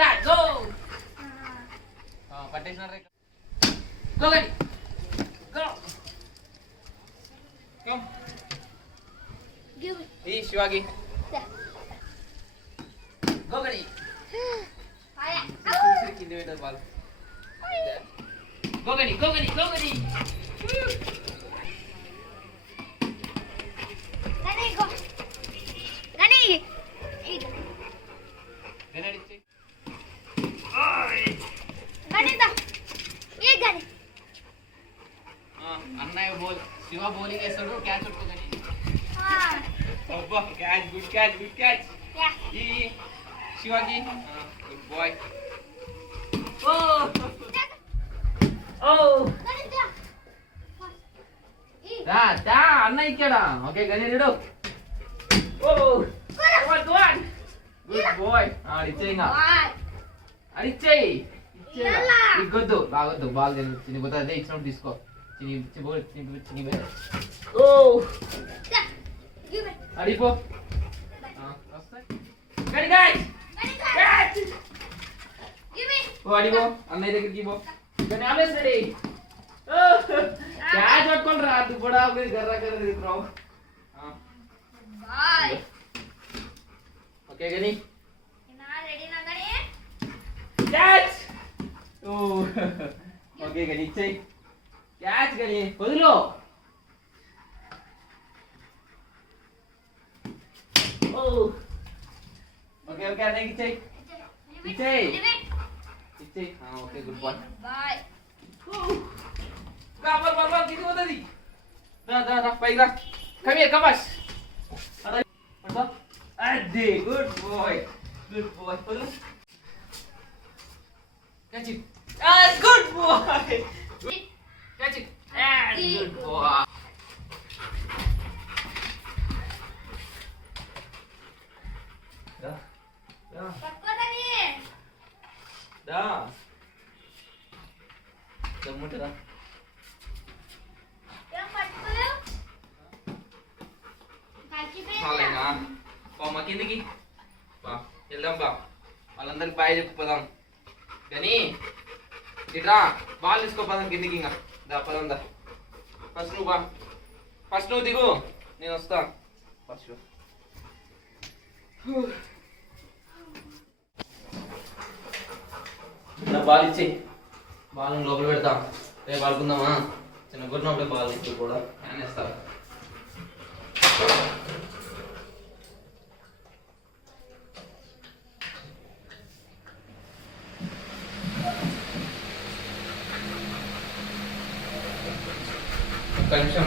Let's go. పట్టేసినారు. Go Gani. Go. Come. Give me. Hey Shivagi. There. Go Gani. Fire. కింద పెట్టదు ball. Go Gani. Go Gani. Go Gani. Gani, go. Gani. Gani అడిచి. Gani da. Ye Gani. అన్నయ్య Shiva bowling వేస్తాడు, catch పట్టుకోగని. Ah. Catch, good catch, good catch. Yeah. ఈ శివకి good boy. ఓ Gani da. దా దా అన్న ఇక్కడ. ఓకే గని రెడో. ఓ గో ఆన్. Good boy. అడిచేయింగా. Bye. అడిచేయి. ఇయ్యాలా. ఇగ్గొద్దు, బాగొద్దు. బాల్ చినిపోతే అదే ఇచ్చినప్పుడు తీసుకో. చిని ఓ Da. Give me. అడిపో. వస్తాయి గని guys. Gani catch. Give me. ఓ అడిపో, అన్నయ్య దగ్గరికి పో. గని ఆల్వేస్ రెడీ. క్యాచ్ పట్టుకొని రా, నువ్వు కూడా గర్రా గర్ర తిరుగుతున్నావు. Bye. Okay Gani Na ready na Gani? Catch. ఓ ఓకే గని ఇచ్చేయి. క్యాచ్ గని వదిలో. ఓ ఓకే ఓకే అన్నయ్యకి ఇచ్చేయి. ఇచ్చేయి. Give me. ఇచ్చేయి. Okay good boy. Bye. Gambar barbal gitu tadi. Dah, baik dah. Come here, Kamas. Ada. Apa? Ade, good boy. Good boy. Terus. Catch it. Good boy. Catch it. Good boy. Dah. Dah. Patuh Gani. Dah. Dah mudah dah. Yang patuh. Kaki చాలేనా మా కిందికి బా వెళ్దాం బా వాళ్ళందరికి బాయ్ చెప్పు పదాం కానీ ఇట్రా బాల్ తీసుకో పదం కిందికి ఇంకా దా పదం దా ఫస్ట్ నువ్వు బా ఫస్ట్ నువ్వు దిగు నేను వస్తా ఫస్ట్ నా బాల్ ఇచ్చి బాల్ లోపల పెడతా రేపు ఆడుకుందామా చిన్న కొట్టినప్పుడే బాల్ ఇచ్చి కూడా నేను ఇస్తా ఒక్క నిమిషం